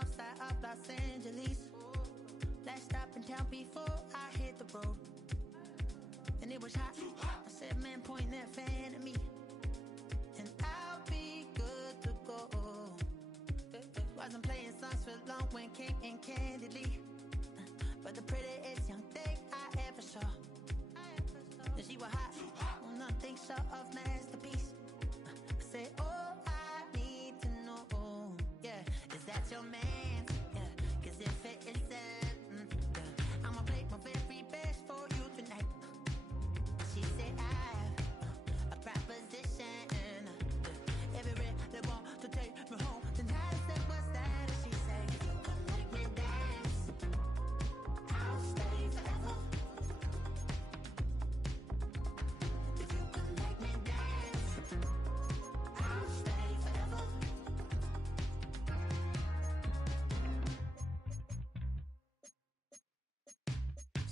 outside of Los Angeles. Last stop in town before I hit the road. And it was hot. I said, man, point that fan at me, and I'll be good to go. Wasn't playing songs for long when came in candidly, but the prettiest young thing I ever saw. And she was hot, well, nothing short of masterpiece. I said, oh, I need to know, yeah, is that your man? Yeah, cause if it isn't, I'ma play my very best for you tonight. She said, I have a proposition. Every red they want to take me home tonight. I said, what's that? She said, if you come make me dance, I'll stay forever. If you come make me dance, I'll stay forever.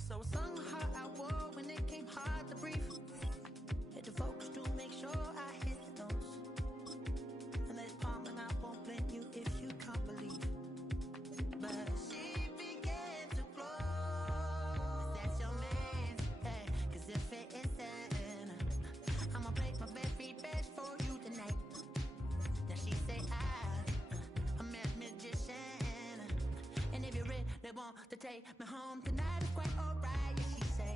So I sung how I wore when it came hard to breathe. Hit the focus to make sure I hit the notes. And there's palm and I won't blame you if you can't believe. But she began to flow. That's your man, hey, cause if it isn't, I'ma play my very best for you tonight. Now she say I'm a magician, and if you're ready, they want to take me home tonight. It's quite alright. Yeah, she say,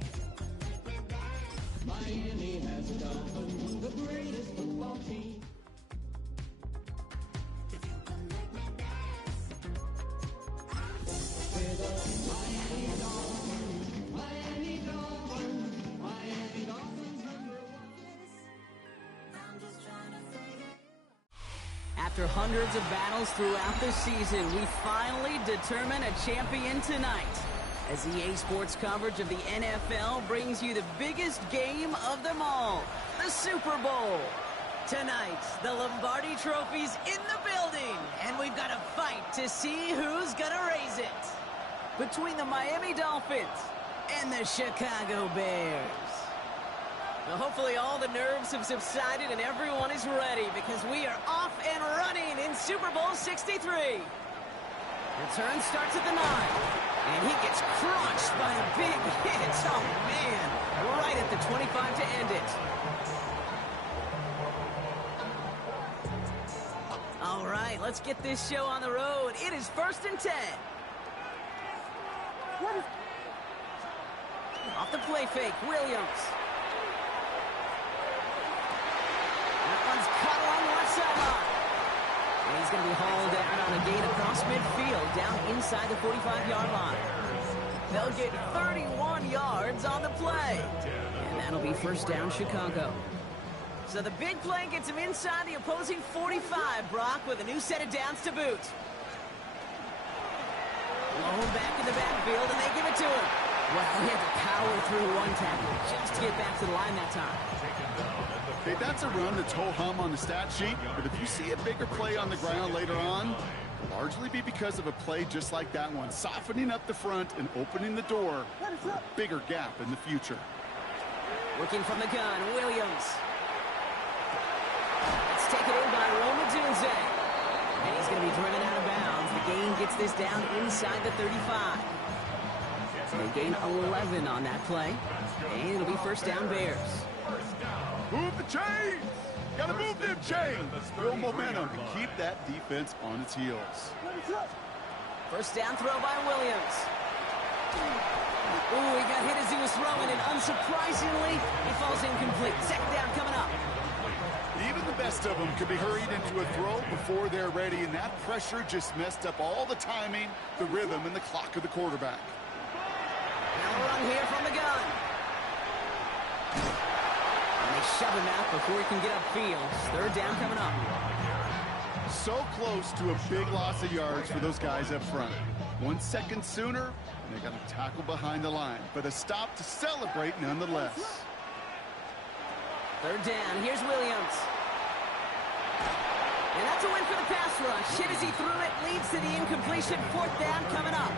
make me dance. Miami has a dolphin, the greatest football team. If you can make me dance, With a Miami Dolphins, Miami Dolphins, Miami Dolphins #1. I'm just trying to figure. After hundreds of battles throughout the season, we finally determine a champion tonight. As EA Sports coverage of the NFL brings you the biggest game of them all, the Super Bowl. Tonight, the Lombardi Trophy's in the building, and we've got a fight to see who's gonna raise it. Between the Miami Dolphins and the Chicago Bears. Well, hopefully all the nerves have subsided and everyone is ready, because we are off and running in Super Bowl 63. Return starts at the 9, and he gets crushed by a big hit. Oh, man, right at the 25 to end it. All right, let's get this show on the road. It is 1st and 10. Off the play fake, Williams. One's caught along the left sideline. And he's going to be hauled down on a gain across midfield, down inside the 45-yard line. They'll get 31 yards on the play. And that'll be first down, Chicago. So the big play gets him inside the opposing 45, Brock, with a new set of downs to boot. Blown back in the backfield, and they give it to him. Well, he had to power through one tackle just to get back to the line that time. Okay, that's a run that's ho-hum on the stat sheet, but if you see a bigger play on the ground later on, it'll largely be because of a play just like that one, softening up the front and opening the door for a bigger gap in the future. Looking from the gun, Williams. It's taken in by Roma Dunze. And he's going to be driven out of bounds. The gain gets this down inside the 35. So they gain 11 on that play. And it'll be first down, Bears. Move the chains! Gotta move them chains! Build momentum and keep that defense on its heels. First down throw by Williams. Ooh, he got hit as he was throwing, and unsurprisingly, he falls incomplete. Second down coming up. Even the best of them could be hurried into a throw before they're ready, and that pressure just messed up all the timing, the rhythm, and the clock of the quarterback. Now a run here from the gun. And they shove him out before he can get upfield. Third down coming up. So close to a big loss of yards for those guys up front. 1 second sooner, and they got to tackle behind the line, but a stop to celebrate nonetheless. Third down, here's Williams. And that's a win for the pass rush. Hit as he threw it, leads to the incompletion. Fourth down coming up.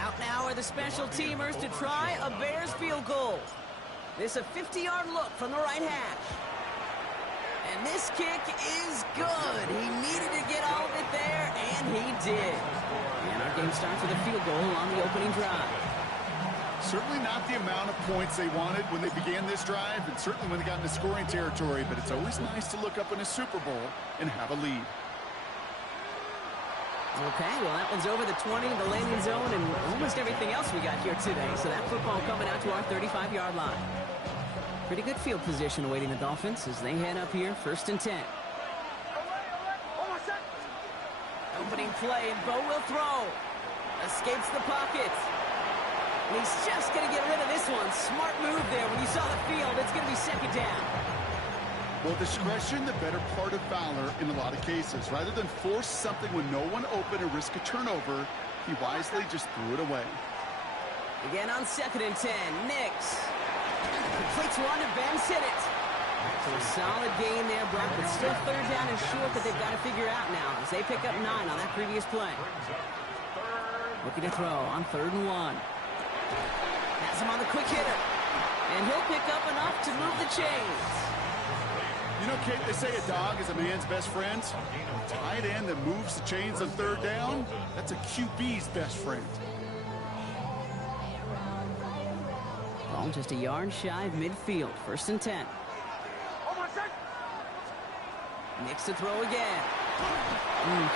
Out now are the special teamers to try a Bears field goal. This a 50-yard look from the right hash. And this kick is good. He needed to get all of it there, and he did. And our game starts with a field goal on the opening drive. Certainly not the amount of points they wanted when they began this drive, and certainly when they got into scoring territory, but it's always nice to look up in a Super Bowl and have a lead. Okay, well, that one's over the 20, the landing zone, and almost everything else we got here today. So that football coming out to our 35-yard line. Pretty good field position awaiting the Dolphins as they head up here, 1st and 10. Opening play, and Bo will throw. Escapes the pocket. And he's just going to get rid of this one. Smart move there. When you saw the field, it's going to be 2nd down. Well, discretion, the better part of valor in a lot of cases. Rather than force something when no one open or risk a turnover, he wisely just threw it away. Again on 2nd and 10. Nix completes one, and Ben's hit it. So a solid gain there, Brock, but still 3rd down and short that they've got to figure out now as they pick up 9 on that previous play. Looking to throw on 3rd and 1. Has him on the quick hitter. And he'll pick up enough to move the chains. You know, Kate, they say a dog is a man's best friend. A tight end that moves the chains on 3rd down, that's a QB's best friend. Ball just a yard shy of midfield. 1st and 10. Nix to throw again.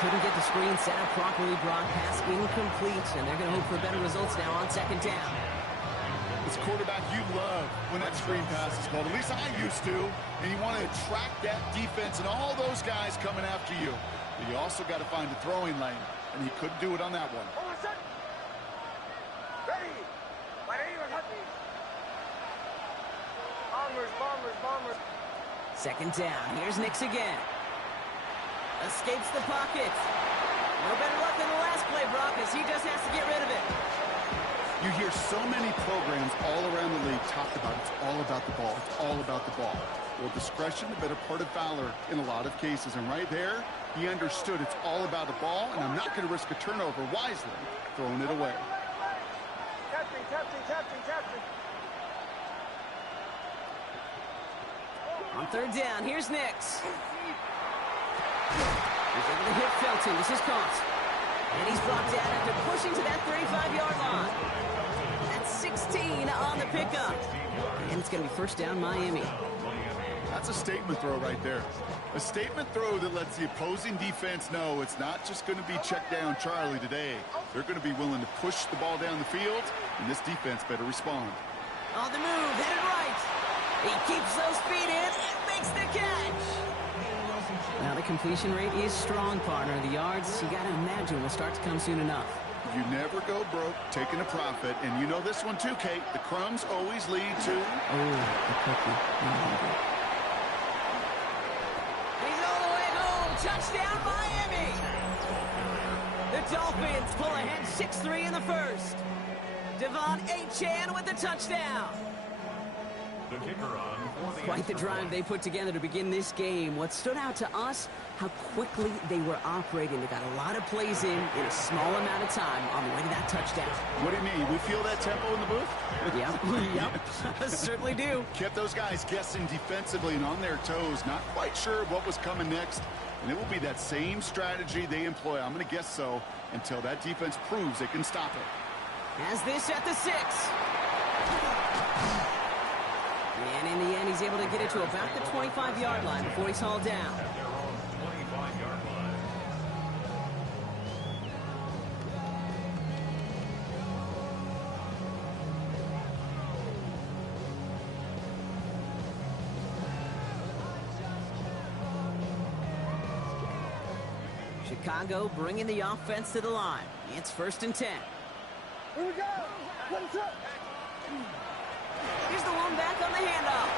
Couldn't get the screen set up properly. Brock, pass incomplete, and they're going to hope for better results now on 2nd down. It's quarterback you love when that screen pass is called. At least I used to. And you want to attract that defense and all those guys coming after you. But you also got to find a throwing lane, and he couldn't do it on that one. Bombers. 2nd down. Here's Nix again. Escapes the pocket. No better luck than the last play, Brock, as he just has to get rid of it. You hear so many programs all around the league talk about it's all about the ball. It's all about the ball. Well, discretion, the better part of valor in a lot of cases. And right there, he understood it's all about the ball, and I'm not going to risk a turnover wisely, throwing it away. Captain. On 3rd down, here's Nix. He's able to hit Felton. This is caught. And he's brought down after pushing to that 35-yard line. That's 16 on the pickup. And it's going to be 1st down, Miami. That's a statement throw right there. A statement throw that lets the opposing defense know it's not just going to be check down Charlie today. They're going to be willing to push the ball down the field, and this defense better respond. On the move, headed right. He keeps those feet in and makes the catch. Now the completion rate is strong, partner. The yards, you got to imagine, will start to come soon enough. You never go broke taking a profit, and you know this one too, Kate. The crumbs always lead to... the cookie. He's all the way home. Touchdown, Miami. The Dolphins pull ahead 6-3 in the 1st. Devon Achane with the touchdown. Quite the drive they put together to begin this game. What stood out to us, how quickly they were operating. They got a lot of plays in a small amount of time on the way to that touchdown. What do you mean? We feel that tempo in the booth? Yep. Certainly do. Kept those guys guessing defensively and on their toes, not quite sure what was coming next. And it will be that same strategy they employ, I'm going to guess so, until that defense proves they can stop it. Has this at the 6. And in the end, he's able to get it to about the 25-yard line before he's hauled down. Chicago bringing the offense to the line. It's 1st and 10. Here we go. What's up? Here's the one back on the handoff.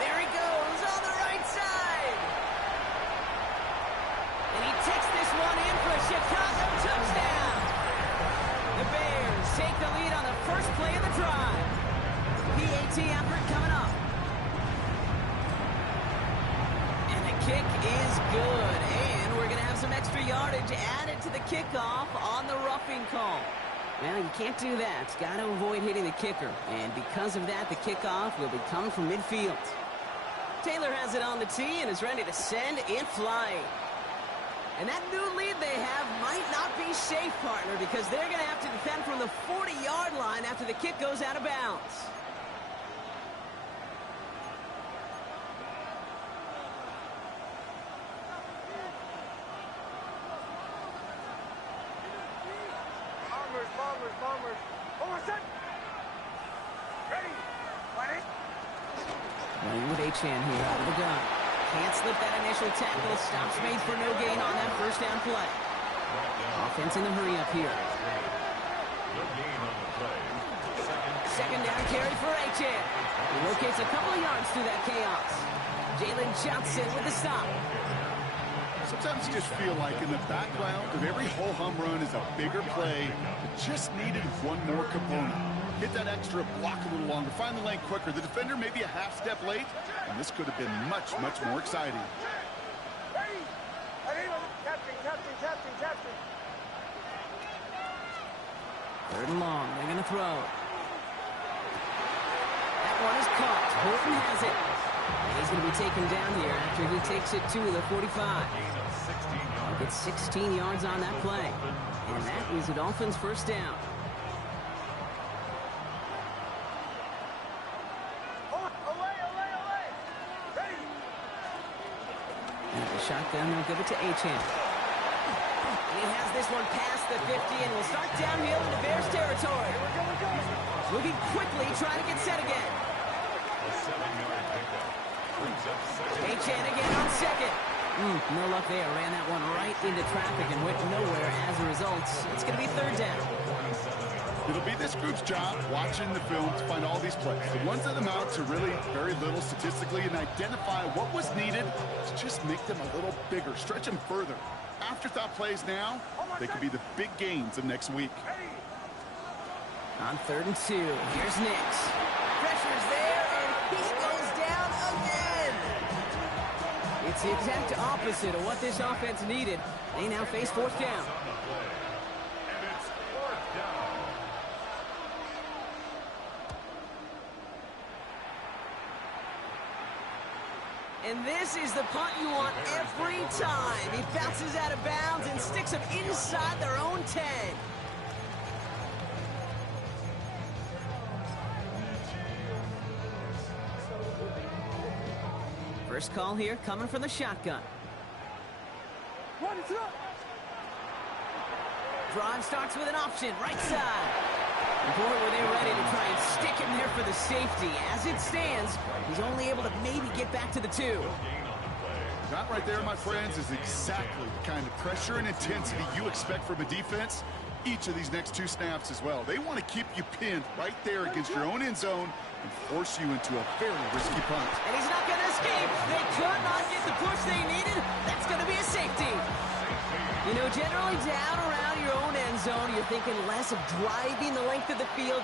There he goes on the right side. And he takes this one in for a Chicago touchdown. The Bears take the lead on the first play of the drive. PAT effort coming up. And the kick is good. And we're going to have some extra yardage added to the kickoff on the roughing call. Well, you can't do that. Got to avoid hitting the kicker. And because of that, the kickoff will be coming from midfield. Taylor has it on the tee and is ready to send it flying. And that new lead they have might not be safe, partner, because they're going to have to defend from the 40-yard line after the kick goes out of bounds. Bombers. Over set. Ready. Ready. Running with Achane here out of the gun. Can't slip that initial tackle. Stops made for no gain on that first down play. Offense in the hurry up here. Second down carry for Achane. He locates a couple of yards through that chaos. Jalen Johnson with the stop. Sometimes you just feel like in the background of every ho-hum run is a bigger play that just needed one more component. Hit that extra block a little longer, find the lane quicker. The defender may be a half step late, and this could have been much, much more exciting. Ready. Captain. Third and long, they're going to throw. That one is caught. Horton has it. And he's going to be taken down here after he takes it to the 45. He'll get 16 yards on that play. And that is the Dolphins' first down. Away. Ready. And the shotgun, they'll give it to Achane. He has this one past the 50 and will start downhill into Bears territory. Moving quickly, trying to get set again. Achane again on second. No luck there. Ran that one right into traffic and went nowhere as a result. It's going to be third down. It'll be this group's job watching the film to find all these plays. The ones that amount to really very little statistically and identify what was needed to just make them a little bigger, stretch them further. Afterthought plays now, they could be the big gains of next week. On 3rd and 2, here's Nix. Pressure's there, and he goes down again. It's the exact opposite of what this offense needed. They now face 4th down. And this is the punt you want every time. He bounces out of bounds and sticks them inside their own 10. First call here coming from the shotgun. Drive starts with an option, right side. Boy, were they ready to try and stick him there for the safety. As it stands, he's only able to maybe get back to the 2. That right there, my friends, is exactly the kind of pressure and intensity you expect from a defense. Each of these next 2 snaps as well. They want to keep you pinned right there against your own end zone and force you into a very risky punt. And he's not going to escape. They could not get the push they needed. That's going to be a safety. You know, generally down around your own end zone, you're thinking less of driving the length of the field.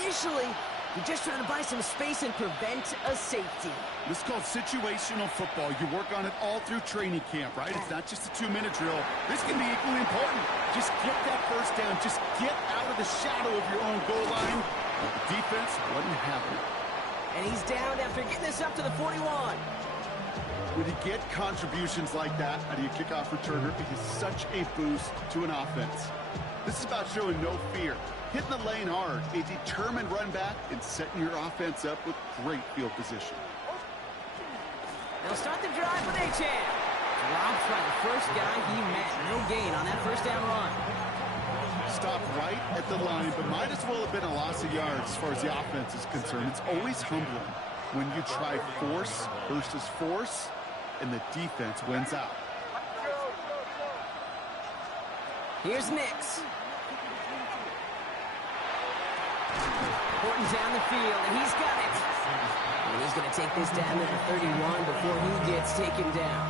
Initially, you're just trying to buy some space and prevent a safety. This is called situational football. You work on it all through training camp, right? It's not just a 2-minute drill. This can be equally important. Just get that first down. Just get out of the shadow of your own goal line. But the defense wasn't having it. And he's down after getting this up to the 41. When you get contributions like that out of your kickoff returner, it is such a boost to an offense. This is about showing no fear, hitting the lane hard, a determined run back, and setting your offense up with great field position. They'll start the drive with Achane. Dropped by the first guy he met. No gain on that first down run. Stopped right at the line, but might as well have been a loss of yards as far as the offense is concerned. It's always humbling when you try force versus force, and the defense wins out. Here's Nix. Horton down the field, and he's got it. And he's going to take this down to the 31 before he gets taken down.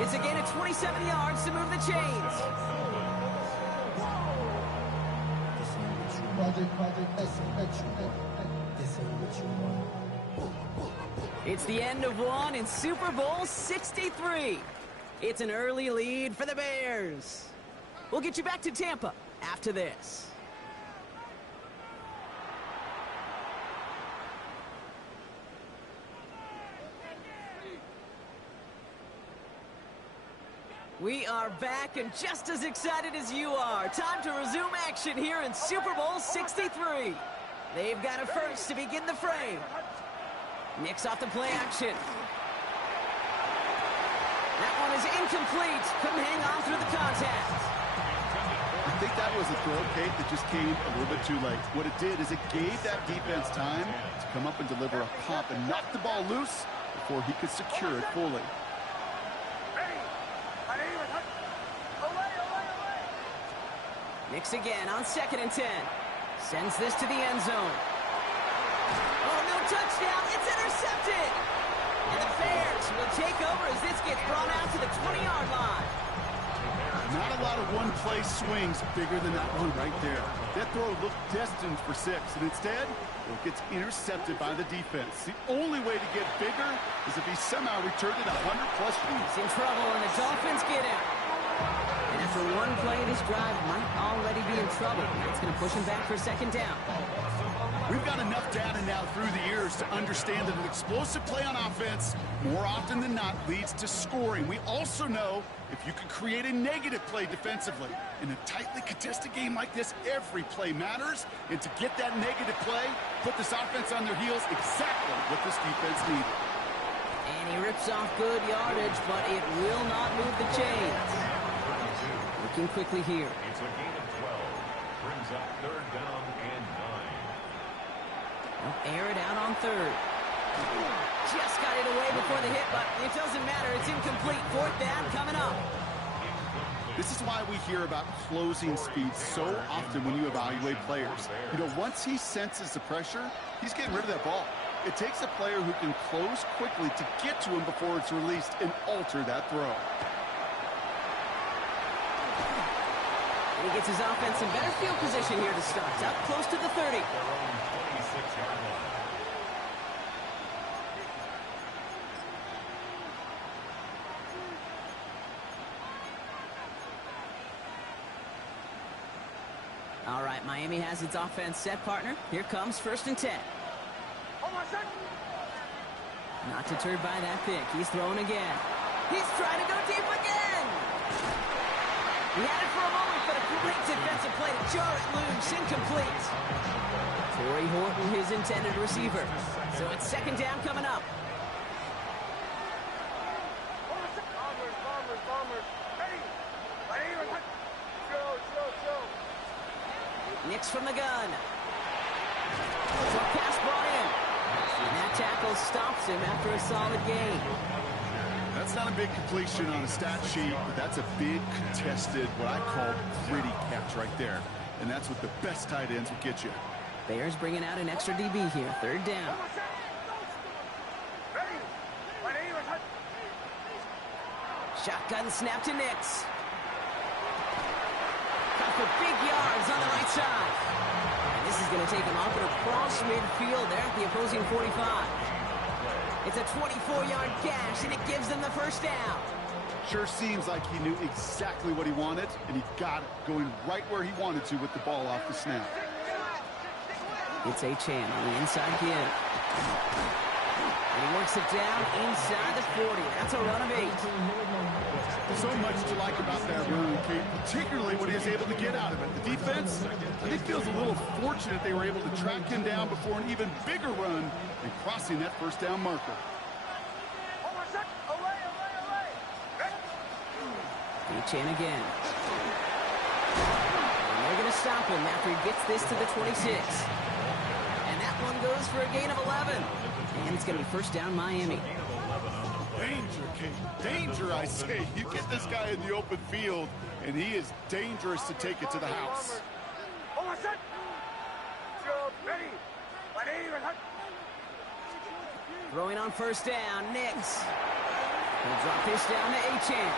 It's again at 27 yards to move the chains. It's the end of one in Super Bowl 63. It's an early lead for the Bears. We'll get you back to Tampa after this. We are back and just as excited as you are. Time to resume action here in Super Bowl 63. They've got a first to begin the frame. Nick's off the play action. That one is incomplete. Couldn't hang on through the contact. I think that was a throw, Kate, that just came a little bit too late. What it did is it gave that defense time to come up and deliver a pump and knock the ball loose before he could secure it fully. Nick's again on 2nd and 10. Sends this to the end zone. Oh, no touchdown. It's intercepted. And the Bears will take over as this gets brought out to the 20-yard line. Not a lot of one-play swings bigger than that one right there. That throw looked destined for 6, and instead, it gets intercepted by the defense. The only way to get bigger is if he somehow returned it 100-plus feet. He's in trouble, and the Dolphins get out. And after one play, this drive might already be in trouble. It's going to push him back for 2nd down. We've got enough data now through the years to understand that an explosive play on offense, more often than not, leads to scoring. We also know if you can create a negative play defensively. In a tightly contested game like this, every play matters. And to get that negative play, put this offense on their heels, exactly what this defense needed. And he rips off good yardage, but it will not move the chains. Looking quickly here. It's a gain of 12. Brings up 3rd down and 9. They'll air it out on 3rd. Just got it away before the hit, but it doesn't matter. It's incomplete. 4th down coming up. This is why we hear about closing speed so often when you evaluate players. You know, once he senses the pressure, he's getting rid of that ball. It takes a player who can close quickly to get to him before it's released and alter that throw. He gets his offense in better field position here to start. Up close to the 30. All right, Miami has its offense set, partner. Here comes 1st and 10. Not deterred by that pick. He's throwing again. He's trying to go deep again. He had it for a moment, but a great defensive play to jar it loose. Incomplete. Torrey Horton, his intended receiver. So it's 2nd down coming up. Nick's from the gun. Short pass brought in. And that tackle stops him after a solid gain. That's not a big completion on a stat sheet, but that's a big contested, what I call gritty catch right there. And that's what the best tight ends will get you. Bears bringing out an extra DB here. 3rd down. Shotgun snap to Nix. Cut for big yards on the right side. And this is going to take him off and across midfield there at the opposing 45. It's a 24-yard gash, and it gives them the 1st down. Sure seems like he knew exactly what he wanted, and he got it going right where he wanted to with the ball off the snap. It's Achane on the inside again. And he works it down inside the 40. That's a run of 8. So much to like about that run, Kate, particularly when he was able to get out of it. The defense, I think, feels a little fortunate they were able to track him down before an even bigger run and crossing that 1st down marker. Achane again. And they're going to stop him after he gets this to the 26. And that one goes for a gain of 11. And it's going to be 1st down Miami. Danger, Kate. Danger, I say. You get this guy in the open field, and he is dangerous to take it to the house. Throwing on 1st down, Nix. He'll drop this down to Achane.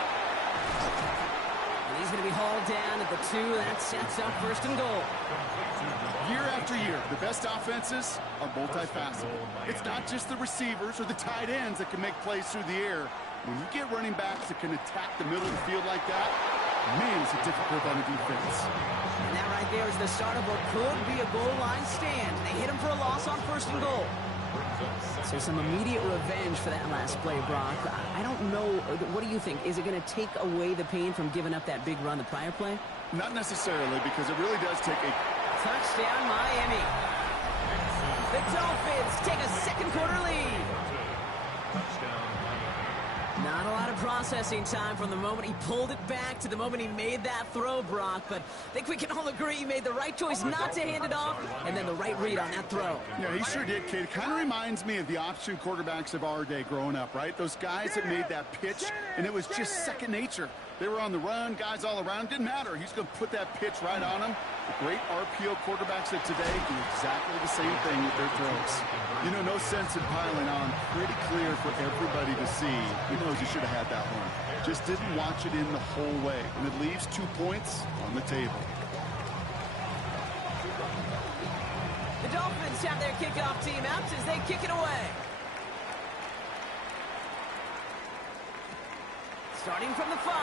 And he's going to be hauled down at the 2. That sets up 1st and goal. Year after year, the best offenses are multifaceted. It's not just the receivers or the tight ends that can make plays through the air. When you get running backs that can attack the middle of the field like that, man, it's a difficult on the defense. And that right there is the start of what could be a goal line stand. They hit him for a loss on 1st and goal. So some immediate revenge for that last play, Brock. I don't know. What do you think? Is it going to take away the pain from giving up that big run the prior play? Not necessarily, because it really does take a touchdown, Miami. The Dolphins take a second quarter lead. Not a lot of processing time from the moment he pulled it back to the moment he made that throw, Brock. But I think we can all agree he made the right choice not to hand it off, and then the right read on that throw. Yeah, he sure did, kid. It kind of reminds me of the option quarterbacks of our day growing up, right? Those guys that made that pitch, and it was just second nature. They were on the run, guys all around. Didn't matter. He's going to put that pitch right on them. The great RPO quarterbacks of today do exactly the same thing with their throws. You know, no sense in piling on. Pretty clear for everybody to see. He knows he should have had that one. Just didn't watch it in the whole way. And it leaves 2 points on the table. The Dolphins have their kickoff team out as they kick it away. Starting from the 5.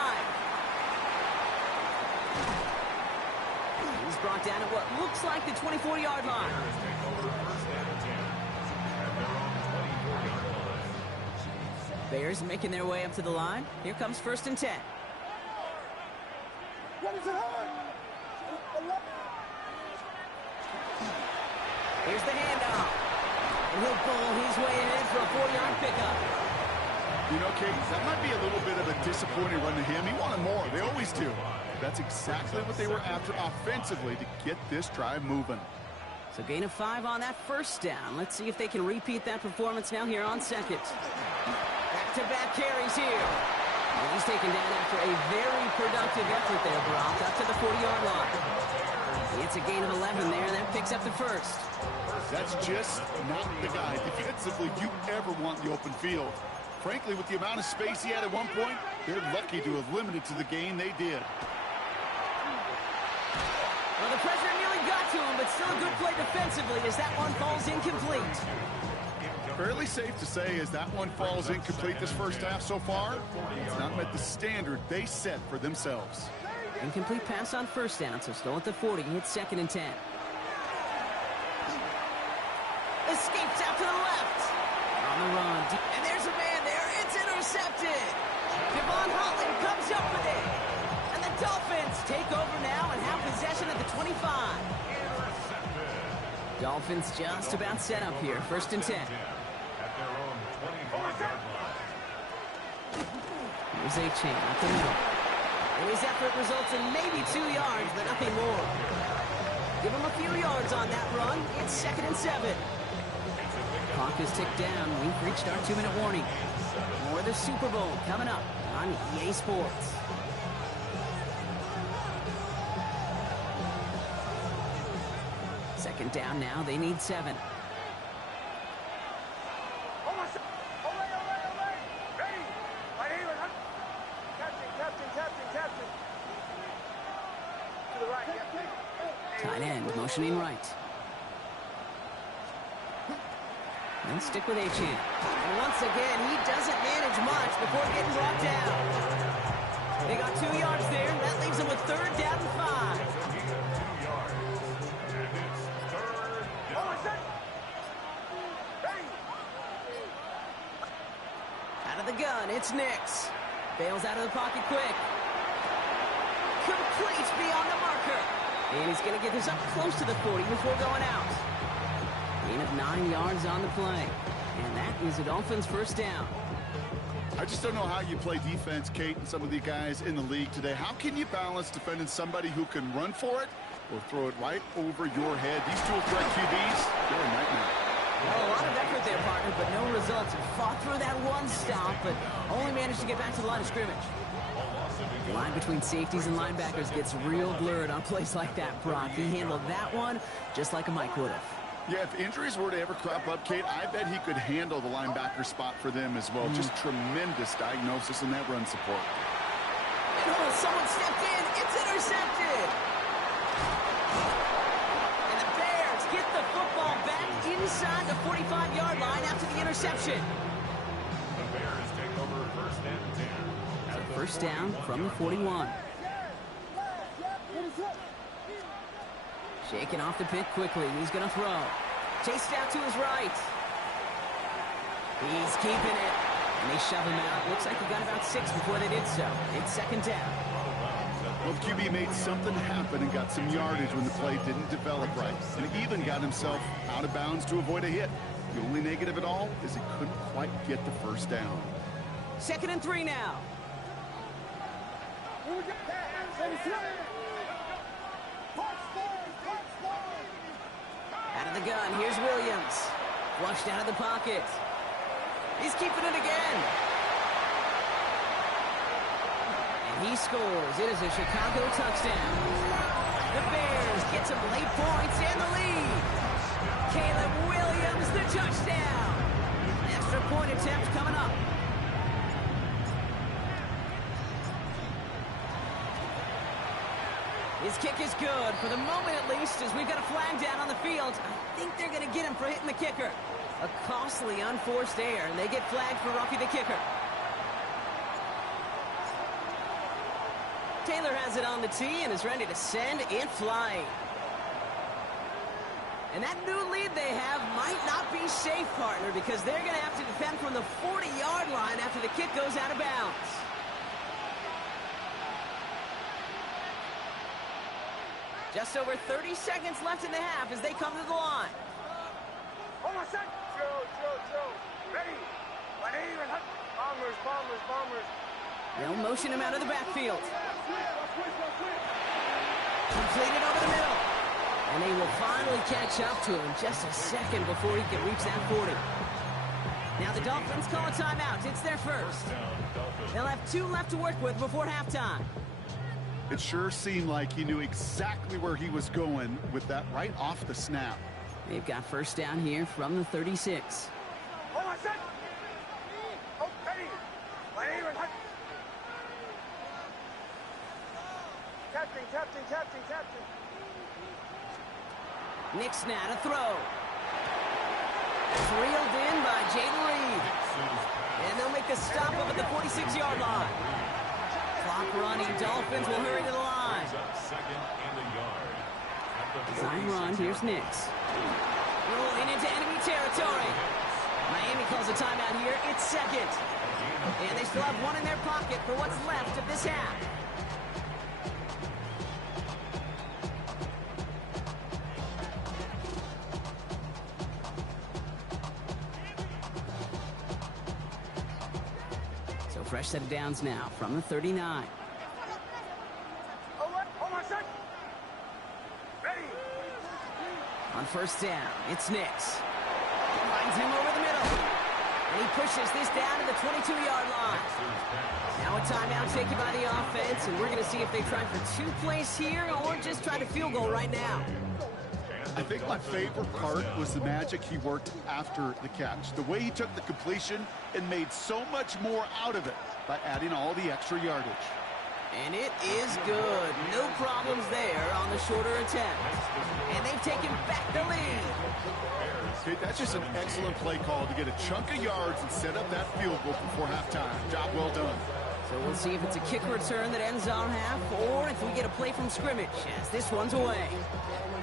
He's brought down at what looks like the 24-yard line. Bears making their way up to the line. Here comes 1st and 10. Here's the handoff. He'll pull his way ahead for a 4-yard pickup. You know, Kate, that might be a little bit of a disappointing run to him. He wanted more. They always do. That's exactly what they were after offensively to get this drive moving. So gain of 5 on that 1st down. Let's see if they can repeat that performance now here on 2nd. Back-to-back carries here. And he's taken down after a very productive effort there, Brock, up to the 40-yard line. It's a gain of 11 there, and that picks up the 1st. That's just not the guy defensively you ever want in the open field. Frankly, with the amount of space he had at one point, they're lucky to have limited to the gain they did. Well, the pressure nearly got to him, but still a good play defensively as that one falls incomplete. Fairly safe to say as that one falls incomplete this first half so far, it's not met the standard they set for themselves. Incomplete pass on 1st down, so still at the 40. It's 2nd and 10. Escapes out to the left. On the run. And there's a man there. It's intercepted. Devon Holland comes up with it. And the Dolphins take over now and have possession at the 25. Dolphins just about set up here. 1st and 10. Here's A-Chain up the middle. And his effort results in maybe 2 yards, but nothing more. Give him a few yards on that run. It's 2nd and 7. Clock is ticked down. We've reached our 2-minute warning. More of the Super Bowl coming up on EA Sports. Second down now. They need 7. Tight end motioning right. And stick with A-Chain. And once again, he doesn't manage much before getting brought down. They got 2 yards there. That leaves them with 3rd down and 5. Out of the gun, it's Nix. Bails out of the pocket quick. Complete beyond the marker. And he's going to get this up close to the 40 before going out. Gain of 9 yards on the play. And that is the Dolphins' 1st down. I just don't know how you play defense, Kate, and some of the guys in the league today. How can you balance defending somebody who can run for it or throw it right over your head? These dual threat QBs, they're a nightmare. Well, a lot of effort there, partner, but no results. Fought through that one stop, but only managed to get back to the line of scrimmage. The line between safeties and linebackers gets real blurred on plays like that, Brock. He handled that one just like a Mike would have. Yeah, if injuries were to ever crop up, Kate, I bet he could handle the linebacker spot for them as well. Just tremendous diagnosis in that run support. And someone stepped in. It's intercepted. And the Bears get the football back inside the 45-yard line after the interception. The Bears take over 1st and 10. So 1st down from the 41. Shaking off the pit quickly. He's going to throw. Chased out to his right. He's keeping it. And they shove him out. Looks like he got about 6 before they did so. It's second down. Well, the QB made something happen and got some yardage when the play didn't develop right. And even got himself out of bounds to avoid a hit. The only negative at all is he couldn't quite get the first down. 2nd and 3 now. Out of the gun, here's Williams. Flushed out of the pocket. He's keeping it again. And he scores. It is a Chicago touchdown. The Bears get some late points and the lead. Caleb Williams, the touchdown. Extra point attempt coming up. His kick is good, for the moment at least, as we've got a flag down on the field. I think they're going to get him for hitting the kicker. A costly unforced error, and they get flagged for roughing the kicker. Taylor has it on the tee and is ready to send it flying. And that new lead they have might not be safe, partner, because they're going to have to defend from the 40-yard line after the kick goes out of bounds. Just over 30 seconds left in the half as they come to the line. Hold on, set. Chill. Ready. 180 and bombers. They'll motion him out of the backfield. Completed over the middle. And they will finally catch up to him just a second before he can reach that 40. Now the Dolphins call a timeout. It's their first. They'll have 2 left to work with before halftime. It sure seemed like he knew exactly where he was going with that right off the snap. They've got first down here from the 36. Hold on, set. Oh, ready. 180 and Captain. Nick's now to throw. Reeled in by Jaden Reed. And they'll make the stop up at the 46-yard line. Clock running. Dolphins will hurry to the line. Design run. Here's Nix. Rolling into enemy territory. Miami calls a timeout here. It's second. And they still have 1 in their pocket for what's left of this half. So fresh set of downs now from the 39. Hold on, set. Ready. On first down, it's Nix. Finds him over the middle. And he pushes this down to the 22-yard line. Now a timeout taken by the offense, and we're going to see if they try for 2 plays here or just try to field goal right now. I think my favorite part was the magic he worked after the catch. The way he took the completion and made so much more out of it by adding all the extra yardage. And it is good. No problems there on the shorter attempt. And they've taken back the lead. Okay, that's just an excellent play call to get a chunk of yards and set up that field goal before halftime. Job well done. So we'll see if it's a kick return that ends on half or if we get a play from scrimmage as this one's away.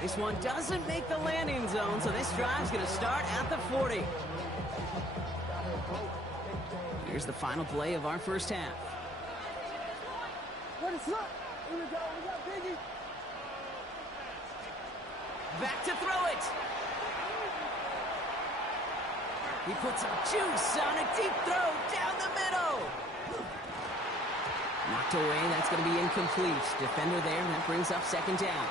This one doesn't make the landing zone, so this drive's going to start at the 40. Here's the final play of our first half. Here we got Biggie. Back to throw it. He puts some juice on a deep throw down the middle. Knocked away. That's going to be incomplete. Defender there, and that brings up second down.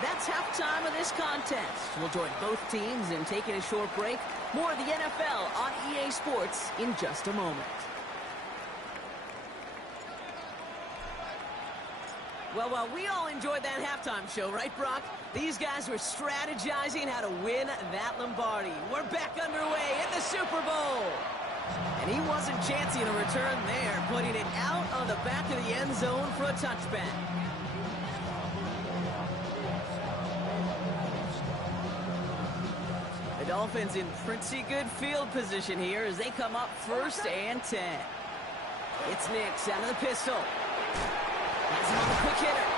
That's halftime of this contest. We'll join both teams in taking a short break. More of the NFL on EA Sports in just a moment. Well, we all enjoyed that halftime show, right, Brock? These guys were strategizing how to win that Lombardi. We're back underway in the Super Bowl. And he wasn't chancing a return there, putting it out on the back of the end zone for a touchback. The Dolphins in pretty good field position here as they come up 1st and 10. It's Nix out of the pistol. Has him on the quick hitter.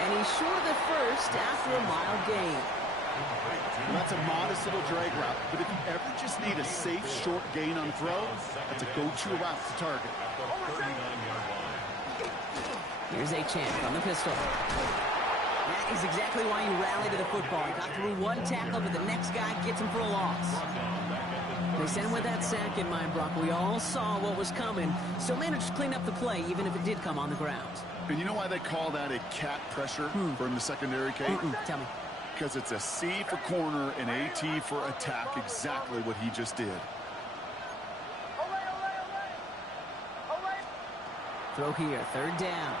And he's short of the first after a mile gain. Well, that's a modest little drag route, but if you ever just need a safe, short gain on throw, that's a go-to route to target. Here's Achane on the pistol. That is exactly why you rally to the football. He got through one tackle, but the next guy gets him for a loss. They sent him with that sack in mind, Brock. We all saw what was coming. Still managed to clean up the play, even if it did come on the ground. And you know why they call that a cat pressure from the secondary, Kate? Tell me. Because it's a C for corner and AT for attack, exactly what he just did. Throw here, third down.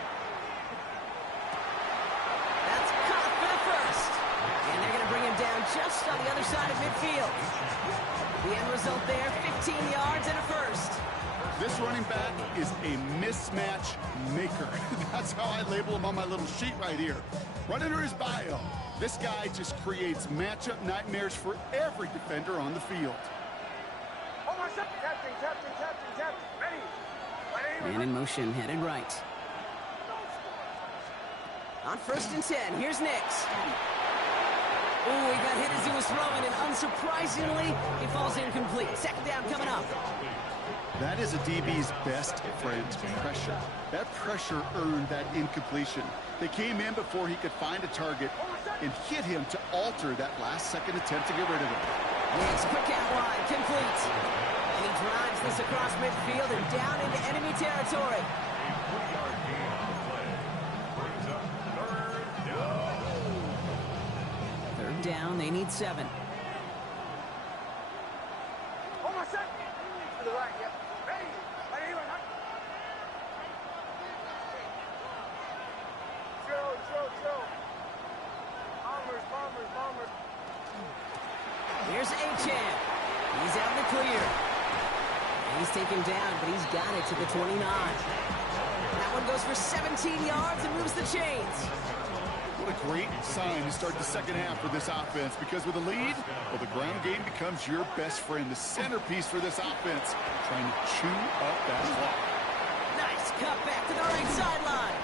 That's caught for the first. And they're going to bring him down just on the other side of midfield. The end result there, 15 yards and a first. This running back is a mismatch maker. That's how I label him on my little sheet right here. Right under his bio. This guy just creates matchup nightmares for every defender on the field. Man in motion, headed right. On 1st and 10, here's Nix. Oh, he got hit as he was throwing, and unsurprisingly, he falls incomplete. Second down coming up. That is a DB's best friend, pressure. That pressure earned that incompletion. They came in before he could find a target and hit him to alter that last-second attempt to get rid of him. Nix, quick out wide, complete. And he drives this across midfield and down into enemy territory. Third down, they need 7. Here's Achane. He's out in the clear. He's taken down, but he's got it to the 29. That one goes for 17 yards and moves the chains. What a great sign to start the second half for this offense, because with a lead, well, the ground game becomes your best friend, the centerpiece for this offense, trying to chew up that clock. Nice cut back to the right sideline.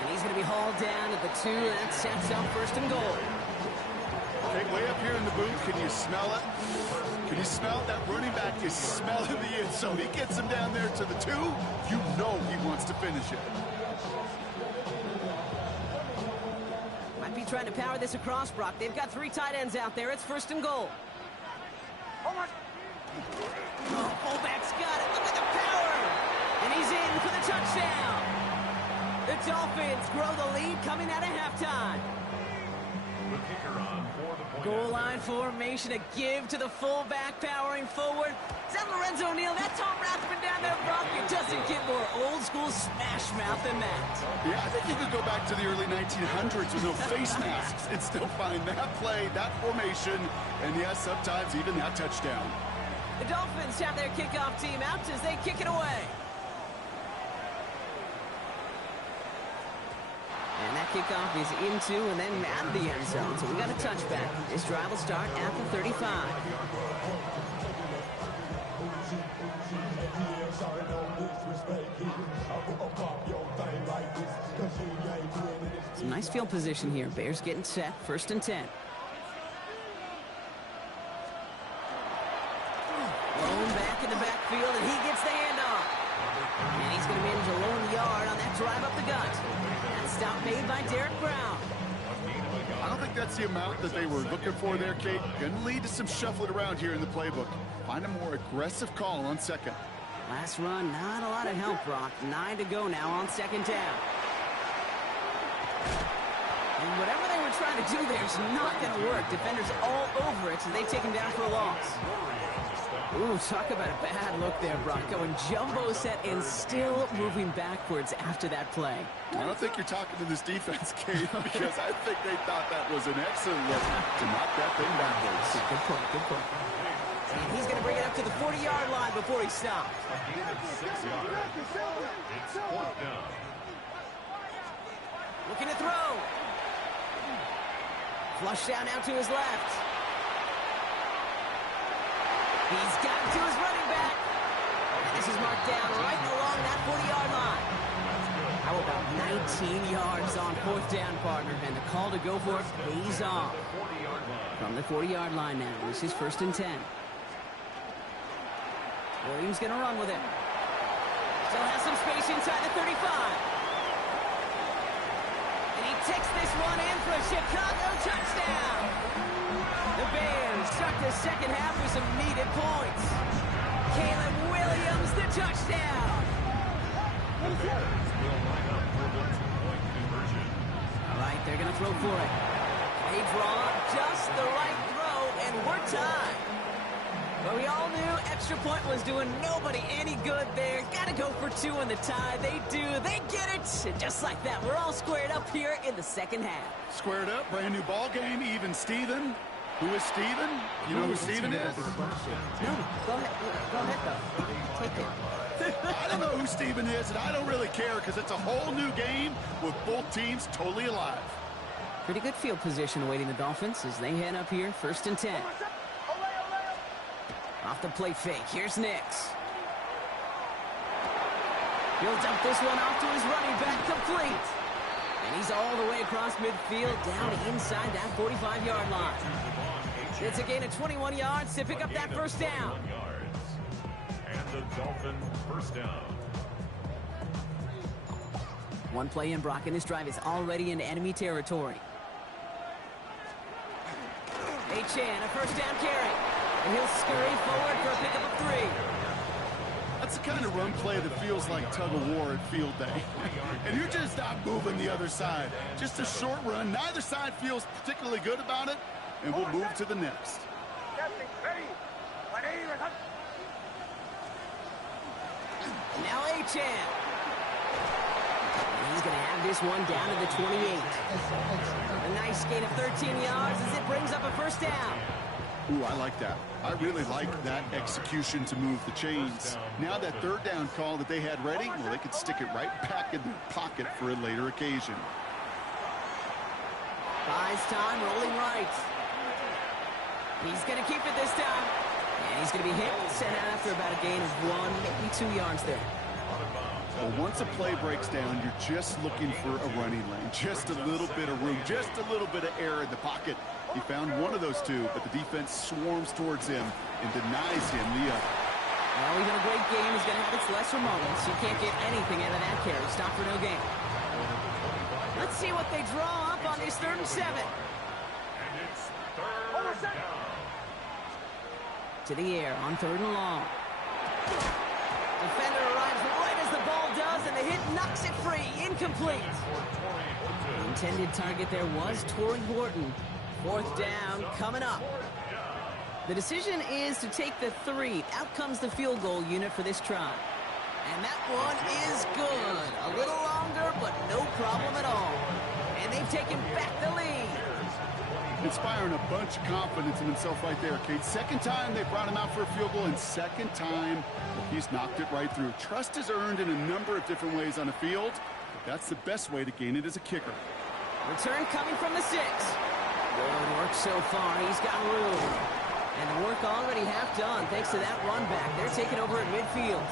And he's going to be hauled down at the 2, and that sets up 1st and goal. Okay, way up here in the booth, can you smell it? Can you smell that running back is smelling the end zone? He gets him down there to the 2. You know he wants to finish it. Might be trying to power this across, Brock. They've got 3 tight ends out there. It's 1st and goal. Oh, fullback's got it. Look at the power. And he's in for the touchdown. The Dolphins grow the lead coming out of halftime. Goal line formation, a give to the fullback, powering forward. Is that Lorenzo O'Neal? That's Tom Rathman down there, Brock. It doesn't get more old school smash mouth than that. Yeah, I think you could go back to the early 1900s with no face masks and still find that play, that formation, and yes, sometimes even that touchdown. The Dolphins have their kickoff team out as they kick it away. And that kickoff is into and then out of the end zone. So we got a touchback. This drive will start at the 35. Some nice field position here. Bears getting set. 1st and 10. Thrown back in the backfield, and he gets the handoff. And he's going to manage a lone yard on that drive up the gut. Stop made by Derek Brown. I don't think that's the amount that they were looking for there, Kate. Going to lead to some shuffling around here in the playbook. Find a more aggressive call on 2nd. Last run, not a lot of help, Brock. 9 to go now on 2nd down. And whatever they were trying to do there is not going to work. Defenders all over it, so they take him down for a loss. Ooh, talk about a bad look there, Brock. Going jumbo set and still moving backwards after that play. I don't think you're talking to this defense, Kate, because I think they thought that was an excellent look to knock that thing backwards. Good point, good point. And he's going to bring it up to the 40-yard line before he stops. Looking to throw. Flush down out to his left. He's got it to his running back. And this is marked down right along that 40-yard line. How about 19 yards on 4th down, partner? And the call to go for it pays off. From the 40-yard line now. This is 1st and 10. Williams going to run with it. Still has some space inside the 35. And he takes this one in for a Chicago touchdown. The Bears start the second half with some needed points. Caleb Williams, the touchdown. The Bears will line up for the two-point conversion. All right, they're going to throw for it. They draw up just the right throw, and we're tied. But we all knew extra point was doing nobody any good there. Got to go for two in the tie. They do. They get it. And just like that, we're all squared up here in the second half. Squared up, brand new ball game, even Steven. Who is Steven? You know who Steven is? No, go ahead. Go ahead, though. Take it. I don't know who Steven is, and I don't really care because it's a whole new game with both teams totally alive. Pretty good field position awaiting the Dolphins as they head up here, 1st and 10. Off the play fake. Here's Nix. He'll dump this one off to his running back, complete. And he's all the way across midfield, down inside that 45-yard line. It's a gain of 21 yards to pick up that first down. And the Dolphins first down. One play in, Brock, and his drive is already into enemy territory. Chan, a first down carry. And he'll scurry forward for a pickup of 3. That's the kind of run play that feels like tug-of-war at field day. And you're just not moving the other side. Just a short run. Neither side feels particularly good about it, and we'll move to the next. Now Chan. He's going to have this one down to the 28. A nice gain of 13 yards as it brings up a first down. Ooh, I like that. I really like that execution to move the chains. Now that third down call that they had ready, well, they could stick it right back in their pocket for a later occasion. Buys time, rolling right. He's going to keep it this time. And he's going to be hit and sent out after about a gain of 1, maybe 2 yards there. Well, once a play breaks down, you're just looking for a running lane. Just a little bit of room, just a little bit of air in the pocket. He found one of those two, but the defense swarms towards him and denies him the other. Well, even a great game is going to have its lesser moments. You can't get anything out of that carry. Stop for no gain. Let's see what they draw up on this 3rd and 7. And it's third down. To the air on 3rd and long. Defender arrives right as the ball does, and the hit knocks it free. Incomplete. The intended target there was Torrey Horton. 4th down coming up. The decision is to take the 3. Out comes the field goal unit for this try. And that one is good. A little longer, but no problem at all. And they've taken back the lead. Inspiring a bunch of confidence in himself right there, Kate. Second time they brought him out for a field goal, and second time he's knocked it right through. Trust is earned in a number of different ways on the field. That's the best way to gain it as a kicker. Return coming from the 6. Good work so far. He's got room. And the work already half done thanks to that run back. They're taking over at midfield.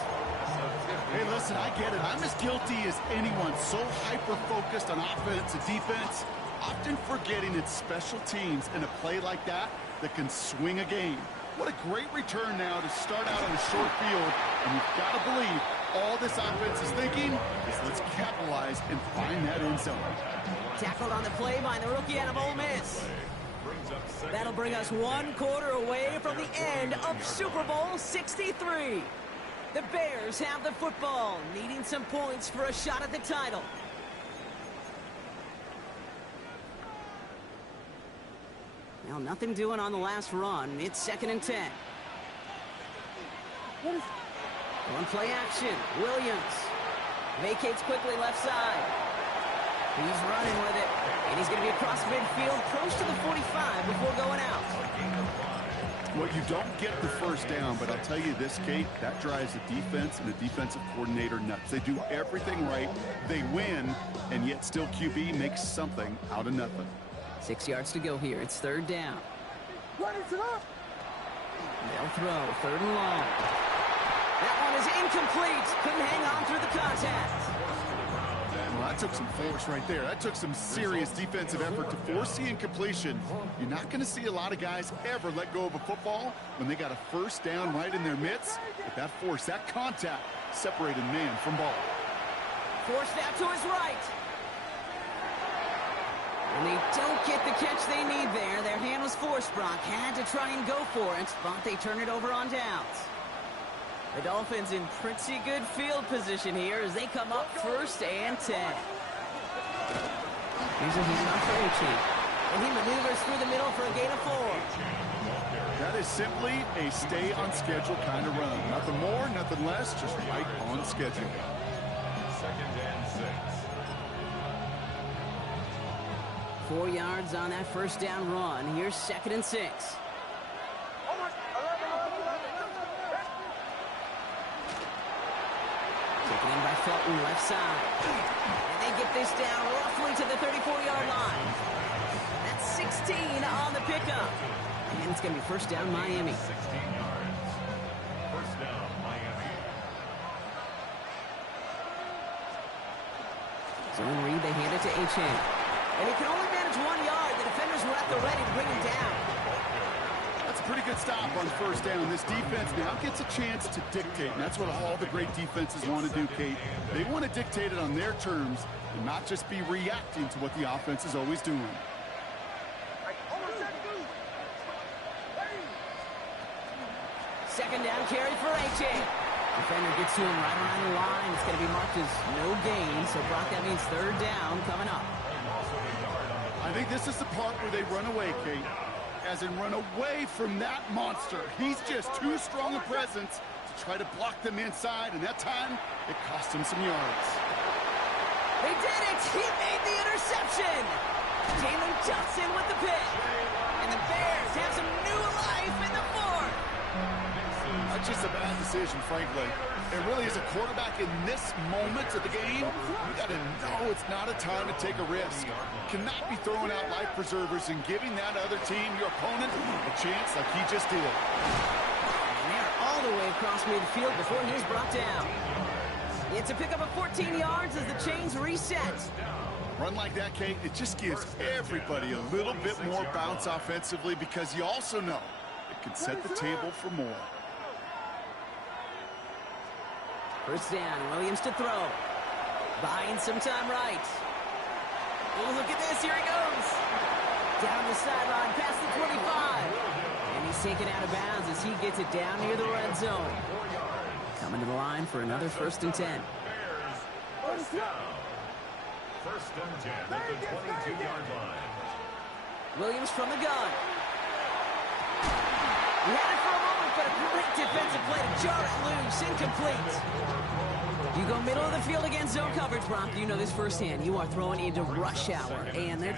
Hey, listen, I get it. I'm as guilty as anyone. So hyper-focused on offense and defense, often forgetting it's special teams in a play like that that can swing a game. What a great return now to start out on a short field. And you've got to believe all this offense is thinking is let's capitalize and find that end zone. Tackled on the play by the rookie out of Ole Miss. That'll bring us 1 quarter away from the end of Super Bowl 63. The Bears have the football, needing some points for a shot at the title. Well, nothing doing on the last run. It's 2nd and 10. One play action. Williams vacates quickly left side. He's running with it. And he's going to be across midfield, close to the 45 before going out. Well, you don't get the first down, but I'll tell you this, Kate, that drives the defense and the defensive coordinator nuts. They do everything right. They win, and yet still QB makes something out of nothing. 6 yards to go here. It's 3rd down. What is it up? They'll throw. 3rd and long. That one is incomplete. Couldn't hang on through the contact. Well, That took some force right there. That took some serious defensive effort to force the incompletion. You're not going to see a lot of guys ever let go of a football when they got a first down right in their midst. But that force, that contact, separated man from ball. Forced out to his right. And they don't get the catch they need there. Their hand was forced, Brock. Had to try and go for it, but they turn it over on downs. The Dolphins in pretty good field position here as they come up 1st and 10. Here's a handoff for H.A. And he maneuvers through the middle for a gain of 4. That is simply a stay on schedule kind of run. Nothing more, nothing less, just right on schedule. 2nd and 6. 4 yards on that first down run. Here's 2nd and 6. Taken in by Felton, left side. And they get this down roughly to the 34-yard line. That's 16 on the pickup. And it's going to be first down, Miami. 16 yards. First down, Miami. Zone read, they hand it to H.A. And he can only manage 1 yard. The defenders were at the ready to bring him down. That's a pretty good stop on first down. This defense now gets a chance to dictate, and that's what all the great defenses want to do, Kate. They want to dictate it on their terms and not just be reacting to what the offense is always doing. Second down carry for H.A. Defender gets to him right around the line. It's going to be marked as no gain, so Brock, that means 3rd down coming up. I think this is the part where they run away, Kate. As in run away from that monster. He's just too strong a presence to try to block them inside, and that time, it cost him some yards. They did it! He made the interception! Jalen Johnson with the pick. And the Bears have some new life in the 4th. That's just a bad decision, frankly. It really is a quarterback in this moment of the game. You got to know it's not a time to take a risk. Cannot be throwing out life preservers and giving that other team, your opponent, a chance like he just did. And they're all the way across midfield before he's brought down. It's a pickup of 14 yards as the chains reset. Run like that, Kate, it just gives everybody a little bit more bounce offensively because you also know it can set the table for more. First down, Williams to throw. Buying some time right. Oh, look at this, here he goes. Down the sideline, past the 25. And he's taken out of bounds as he gets it down near the red zone. Coming to the line for another 1st and 10. First down. 1st and 10 at the 22-yard line. Williams from the gun. He had it for a moment, but a great defensive play to jar it loose, incomplete. You go middle of the field against zone coverage, Brock. You know this firsthand. You are throwing into rush hour, and there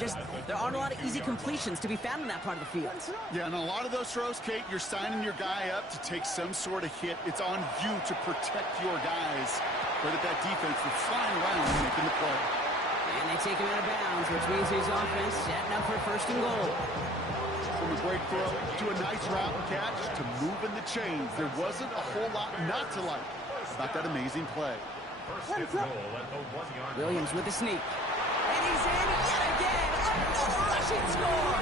aren't a lot of easy completions to be found in that part of the field. Yeah, and a lot of those throws, Kate, you're signing your guy up to take some sort of hit. It's on you to protect your guys. Credit that defense for flying around and making the play. And they take him out of bounds, which means his offense setting up for 1st and goal. From a great throw to a nice route and catch to moving the chains. There wasn't a whole lot not to like about that amazing play. First and goal at the 1-yard line. Williams with the sneak. And he's in yet again. Another rushing score.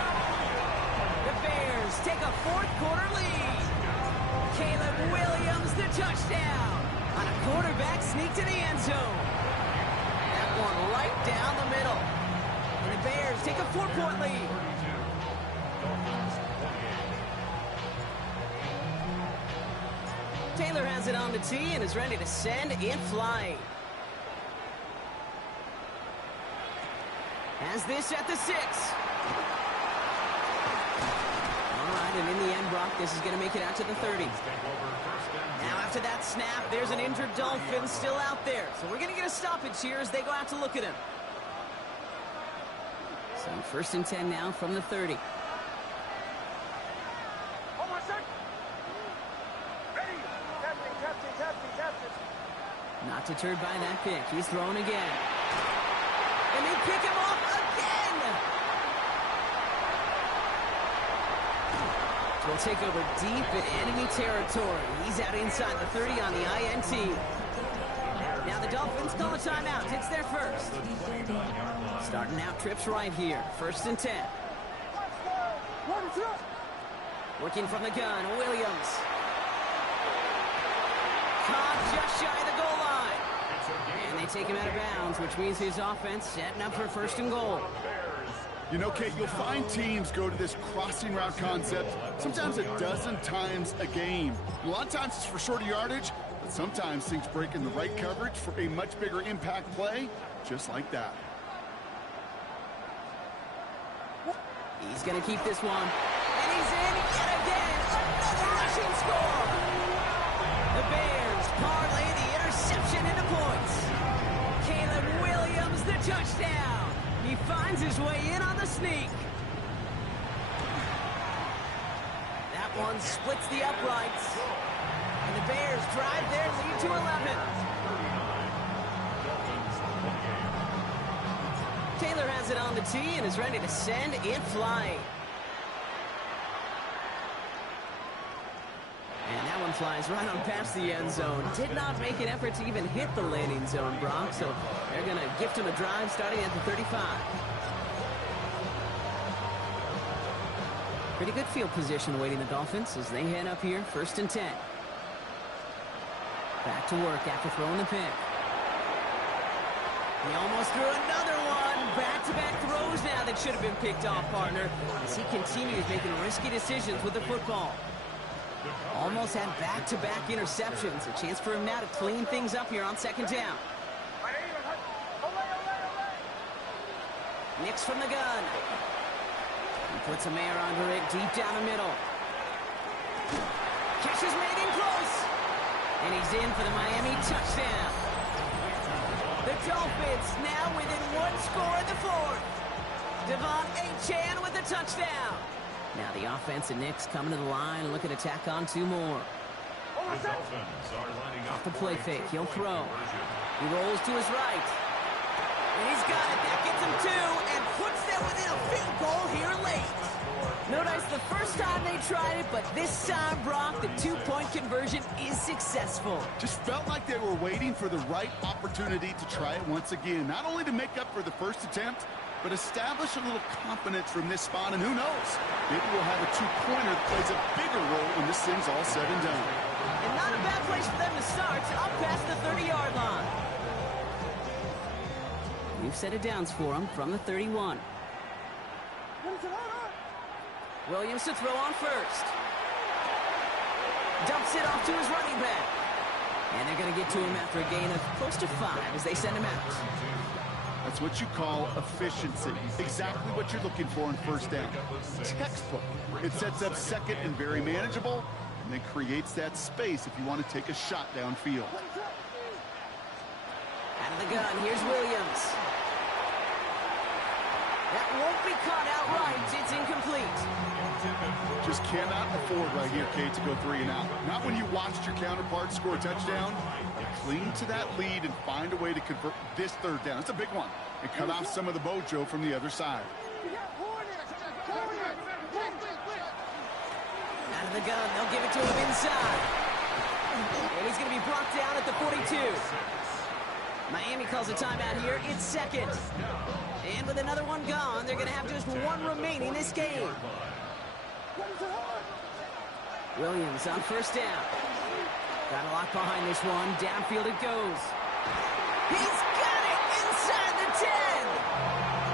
The Bears take a 4th quarter lead. Caleb Williams, the touchdown. On a quarterback sneak to the end zone. That one right down the middle. And the Bears take a 4-point lead. Taylor has it on the tee and is ready to send in flight. Has this at the 6. All right, and in the end, Brock, this is going to make it out to the 30. Now after that snap, there's an injured Dolphin still out there. So we're going to get a stoppage here as they go out to look at him. So 1st and 10 now from the 30. Not deterred by that pick. He's thrown again. And they pick him off again! Will take over deep in enemy territory. He's out inside the 30 on the INT. Now the Dolphins call a timeout. It's their first. Starting out trips right here. 1st and 10. Working from the gun, Williams. Caught just shy of the goal line. And they take him out of bounds, which means his offense setting up for 1st and goal. You know, Kate, you'll find teams go to this crossing route concept sometimes a dozen times a game. A lot of times it's for shorter yardage, but sometimes things break in the right coverage for a much bigger impact play, just like that. He's going to keep this one. And he's in yet again. Another rushing score. The Bears parlay the interception into points. Caleb Williams, the touchdown. He finds his way in on the sneak. That one splits the uprights. And the Bears drive their lead to 11. Taylor has it on the tee and is ready to send it flying. And that one flies right on past the end zone. Did not make an effort to even hit the landing zone, Brock, so they're going to gift him a drive starting at the 35. Pretty good field position awaiting the Dolphins as they head up here, 1st and 10. Back to work after throwing the pick. He almost threw another one. Back-to-back throws now that should have been picked off, partner, as he continues making risky decisions with the football. Almost had back-to-back interceptions. A chance for him now to clean things up here on 2nd down. Nix from the gun. He puts a mare under it deep down the middle. Catch is made in close. And he's in for the Miami touchdown. The Dolphins now within 1 score in the 4th. Devon Achane with the touchdown. Now the offense and Nix coming to the line, looking to tack on 2 more. Off the play fake, he'll throw. He rolls to his right. And he's got it. That gets him 2 and puts them within a field goal here late. Notice the first time they tried it, but this time, Brock, the 2-point conversion is successful. Just felt like they were waiting for the right opportunity to try it once again. Not only to make up for the first attempt, but establish a little confidence from this spot, and who knows? Maybe we'll have a 2-pointer that plays a bigger role when this thing's all said and done. And not a bad place for them to start, up past the 30-yard line. We've set it downs for him from the 31. Williams to throw on first. Dumps it off to his running back. And they're going to get to him after a gain of close to 5 as they send him out. That's what you call efficiency. Exactly what you're looking for in 1st down. Textbook. It sets up 2nd and very manageable, and then creates that space if you want to take a shot downfield. Out of the gun, here's Williams. That won't be caught outright. It's incomplete. Just cannot afford right here, Kate, to go 3 and out. Not when you watched your counterpart score a touchdown. Cling to that lead and find a way to convert this 3rd down. It's a big one. And cut off some of the mojo from the other side. Out of the gun, they'll give it to him inside. And he's going to be brought down at the 42. Miami calls a timeout here. It's 2nd. And with another one gone, they're going to have just 1 remaining this game. Williams on 1st down. Got a lock behind this one. Downfield it goes. He's got it inside the 10.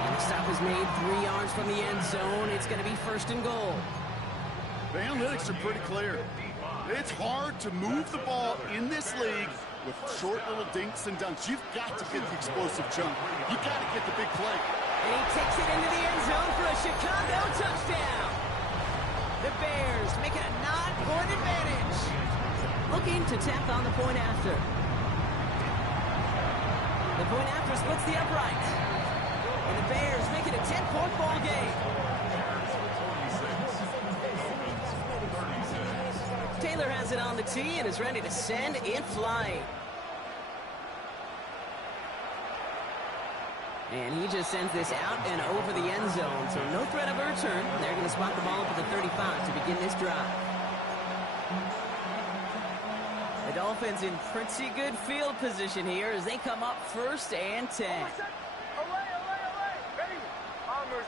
And the stop is made 3 yards from the end zone. It's going to be 1st and goal. The analytics are pretty clear. It's hard to move the ball in this league with short little dinks and dunks. You've got to get the explosive jump. You've got to get the big play. And he takes it into the end zone for a Chicago touchdown. The Bears making a 9-point advantage. Looking to tack on the point after. The point after splits the upright. And the Bears make it a 10-point ball game. Taylor has it on the tee and is ready to send it flying. And he just sends this out and over the end zone, so no threat of a return. They're going to spot the ball up at the 35 to begin this drive. The Dolphins Dolphins in pretty good field position here as they come up 1st and 10. Away! Ready? Bombers.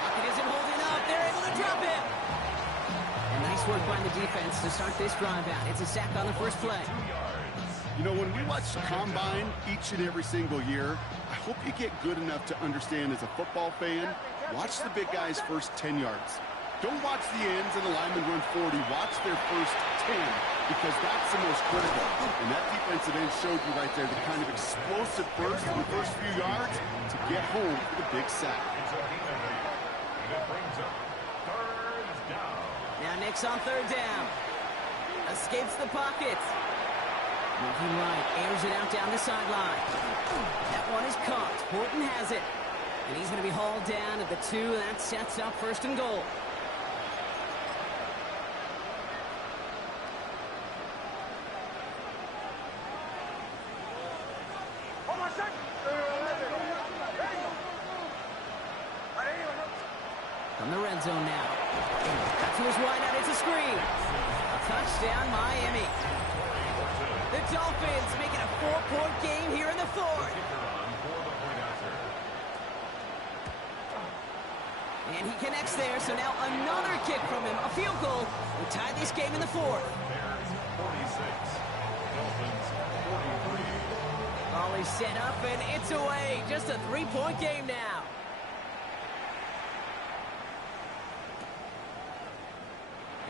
Pocket isn't holding up. They're able to drop him. And nice work by the defense to start this drive out. It's a sack on the first play. You know, when we watch the Combine each and every single year, I hope you get good enough to understand as a football fan, watch the big guys' first 10 yards. Don't watch the ends and the linemen run 40. Watch their first 10 because that's the most critical. And that defensive end showed you right there the kind of explosive burst in the first few yards to get home for the big sack. That brings up 3rd down. Now Nick's on 3rd down. Escapes the pocket. Moving right, airs it out down the sideline. That one is caught. Horton has it. And he's going to be hauled down at the 2. That sets up 1st and goal. From the red zone now. That's who's wide out. It's a screen. A touchdown, Miami. The Dolphins make it a 4-point game here in the 4th. And he connects there, so now another kick from him. A field goal will tie this game in the 4th. Bears 46, Dolphins 43. Ball is set up, and it's away. Just a 3-point game now.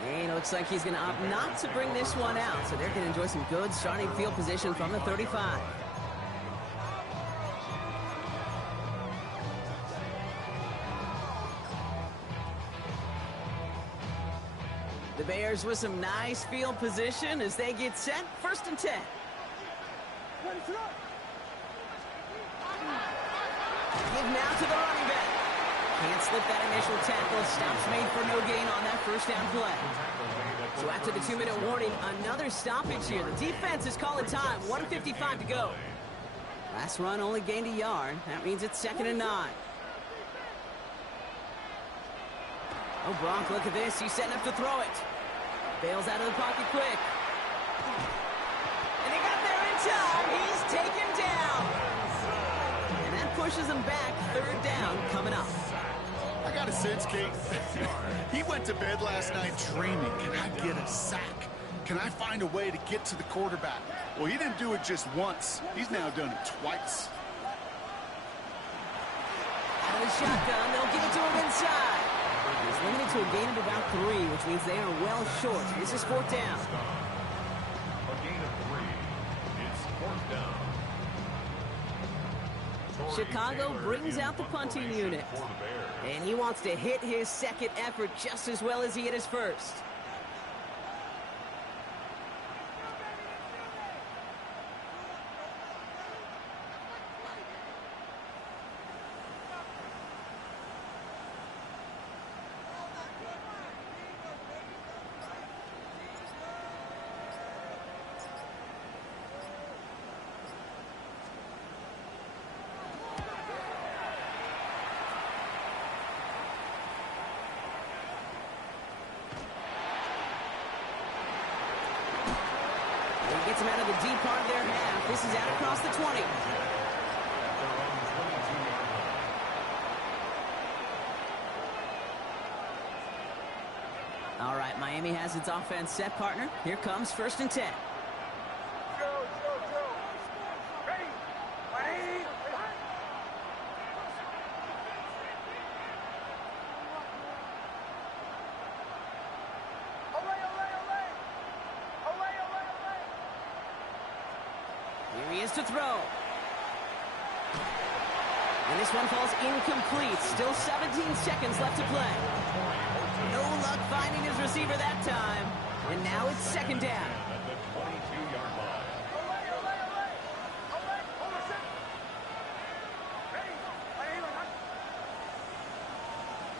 And it looks like he's going to opt not to bring this one out, so they're going to enjoy some good starting field position from the 35. The Bears with some nice field position as they get set. 1st and 10. Give now to the running back. Can't slip that initial tackle. Stops made for no gain on that 1st down play. So after the 2-minute warning, another stoppage here. The defense is calling time. 1:55 to go. Last run only gained a yard. That means it's 2nd and 9. Oh, Bronk, look at this. He's setting up to throw it. Bails out of the pocket quick. And he got there in time. He's taken down. And that pushes him back. 3rd down coming up. I got a sense, Kate. He went to bed last night dreaming, can I get a sack? Can I find a way to get to the quarterback? Well, he didn't do it just once. He's now done it twice. Out of the shotgun, they'll give it to him inside. He's limited to a gain of about 3, which means they are well short. This is 4th down. A gain of 3. It's 4th down. Chicago brings out the punting unit. And he wants to hit his 2nd effort just as well as he hit his 1st. Gets him out of the deep part of their half. This is out across the 20. All right, Miami has its offense set, partner. Here comes 1st and 10. Ready? Ready? Here he is to throw. And this one falls incomplete. Still 17 seconds left to play. No luck finding his receiver that time. And now it's 2nd down. At the 22-yard line.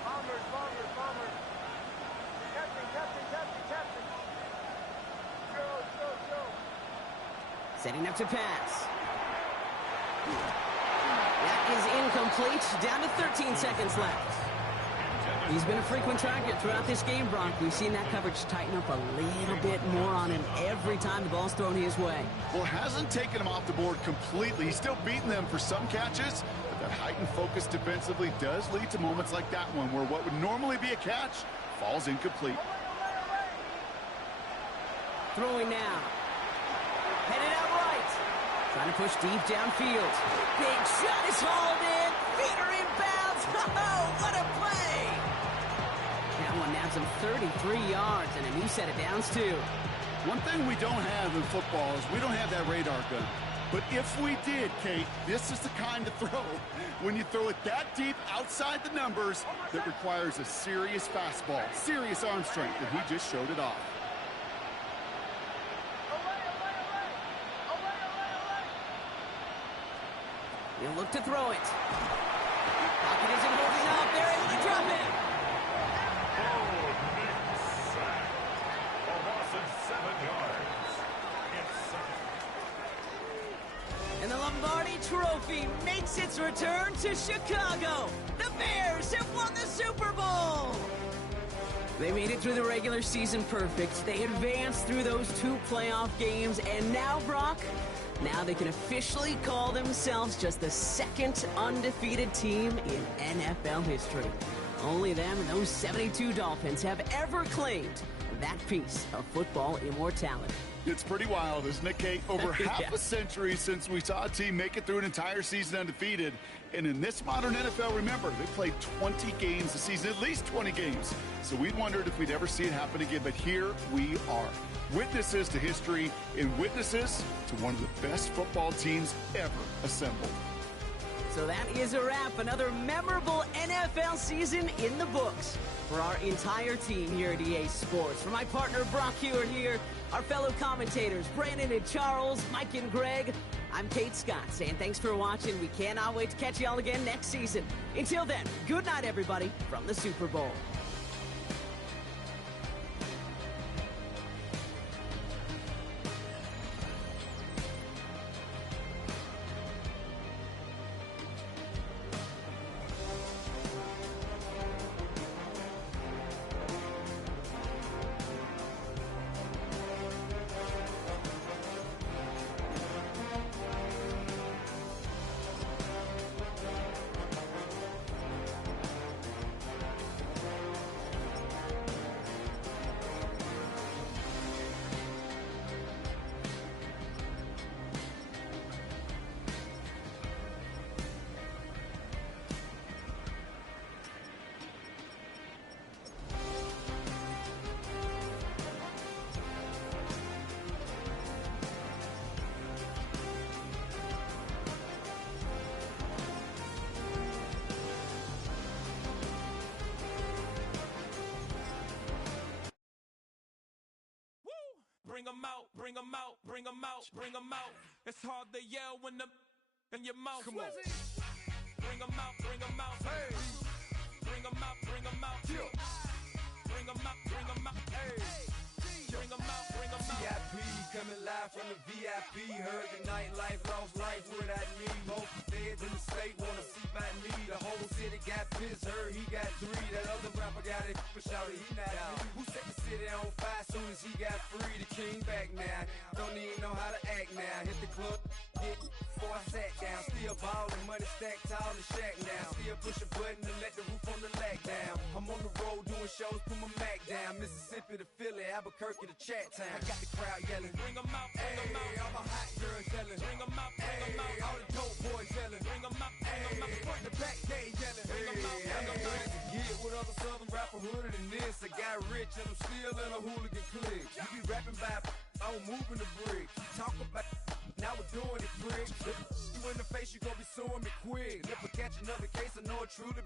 Bombers. Captain. Go. Setting up to pass. That is incomplete. Down to 13 seconds left. He's been a frequent target throughout this game, Brock. We've seen that coverage tighten up a little bit more on him every time the ball's thrown his way. Well, hasn't taken him off the board completely. He's still beating them for some catches, but that heightened focus defensively does lead to moments like that one where what would normally be a catch falls incomplete. Throwing now. Headed out right. Trying to push deep downfield. Big shot is hauled in. Feet are inbounds. Oh, what a play! That one nabs him 33 yards and a new set of downs, too. One thing we don't have in football is we don't have that radar gun. But if we did, Kate, this is the kind of throw, when you throw it that deep outside the numbers, that requires a serious fastball, serious arm strength, and he just showed it off. He'll look to throw it. Pocket isn't holding up. They're able to drop it. Sack. A loss of 7 yards. It's sack. And the Lombardi Trophy makes its return to Chicago. The Bears have won the Super Bowl. They made it through the regular season perfect. They advanced through those 2 playoff games. And now, Brock, now they can officially call themselves just the second undefeated team in NFL history. Only them and those 72 Dolphins have ever claimed that piece of football immortality. It's pretty wild, isn't it, Kate? Over half Yeah. a century since we saw a team make it through an entire season undefeated. And in this modern NFL, remember, they played 20 games a season, at least 20 games. So we wondered if we'd ever see it happen again, but here we are. Witnesses to history and witnesses to one of the best football teams ever assembled. So that is a wrap. Another memorable NFL season in the books for our entire team here at EA Sports. For my partner, Brock Hewitt here, our fellow commentators, Brandon and Charles, Mike and Greg, I'm Kate Scott saying thanks for watching. We cannot wait to catch you all again next season. Until then, good night, everybody, from the Super Bowl. Bring 'em out, bring 'em out, bring 'em out, bring 'em out. It's hard to yell when the in your mouth. Come on. Bring 'em out, bring 'em out. Hey. Bring 'em out, bring 'em out. Bring 'em out, bring 'em out. Hey. Bring 'em out, bring 'em out. VIP coming live from the VIP. Heard the nightlife, lost life without me. Most feds in the state wanna see by me. The whole city got pissed, heard he got 3. That other rapper got it, but shouted he not me. Who set the city on fire soon as he got free? The king back now, don't even know how to act now. Hit the club, hit before I sat down. Still ballin', money stacked tall and shack now. Still push a button to let the roof on the lag down. I'm on the road doing shows, put my Mac down. Mississippi to Philly, Albuquerque to Chat Town. I got the crowd yelling, Bring 'em out, bring 'em out. all my hot girls yelling, Bring 'em out, bring 'em out. all the dope boys yelling, Bring 'em out, bring 'em out. front to back they yelling, Bring 'em out, bring 'em out. Get with other southern rapper hooded than this. I got rich and I'm still in a hooligan clique. You be rapping by, I'm moving the brick. You talk about, now we're doing it, prick. You in the face, you gon' be suing me quick. If I catch another case, I know it truly be